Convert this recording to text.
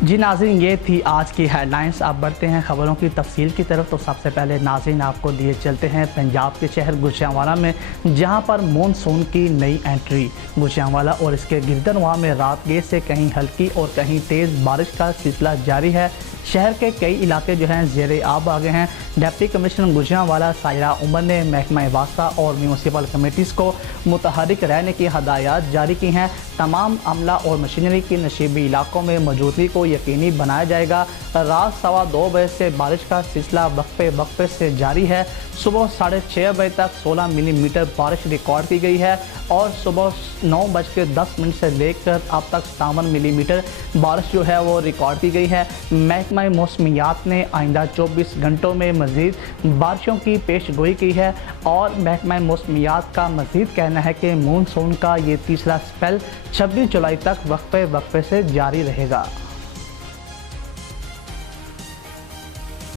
जी नाज़रीन, ये थी आज की हेडलाइंस। आप बढ़ते हैं खबरों की तफसील की तरफ। तो सबसे पहले नाज़रीन आपको दिए चलते हैं पंजाब के शहर गुजरांवाला में, जहां पर मानसून की नई एंट्री। गुजरांवाला और इसके गिरदनवा में रात गए से कहीं हल्की और कहीं तेज़ बारिश का सिलसिला जारी है। शहर के कई इलाके जो हैं ज़ेरे आब आ गए हैं। डिप्टी कमिश्नर गुजरांवाला सायरा उमर ने महकमा वास्ता और म्यूनसिपल कमेटीज़ को मुतहरिक रहने की हदायत जारी की हैं। तमाम अमला और मशीनरी की नशीबी इलाकों में मौजूदगी को यकीनी बनाया जाएगा। रात 2:15 बजे से बारिश का सिलसिला वक्फे से जारी है। सुबह 6:30 बजे तक 16 मिलीमीटर बारिश रिकॉर्ड की गई है और सुबह 9:10 से लेकर अब तक 57 मिलीमीटर बारिश जो है वो रिकॉर्ड की गई है। महकमा मौसमियात ने आइंदा 24 घंटों में मज़ीद बारिशों की पेशगोई की है और महकमा मौसमियात का मज़ीद कहना है कि मानसून का ये तीसरा स्पेल 26 जुलाई तक वक्फे से जारी रहेगा।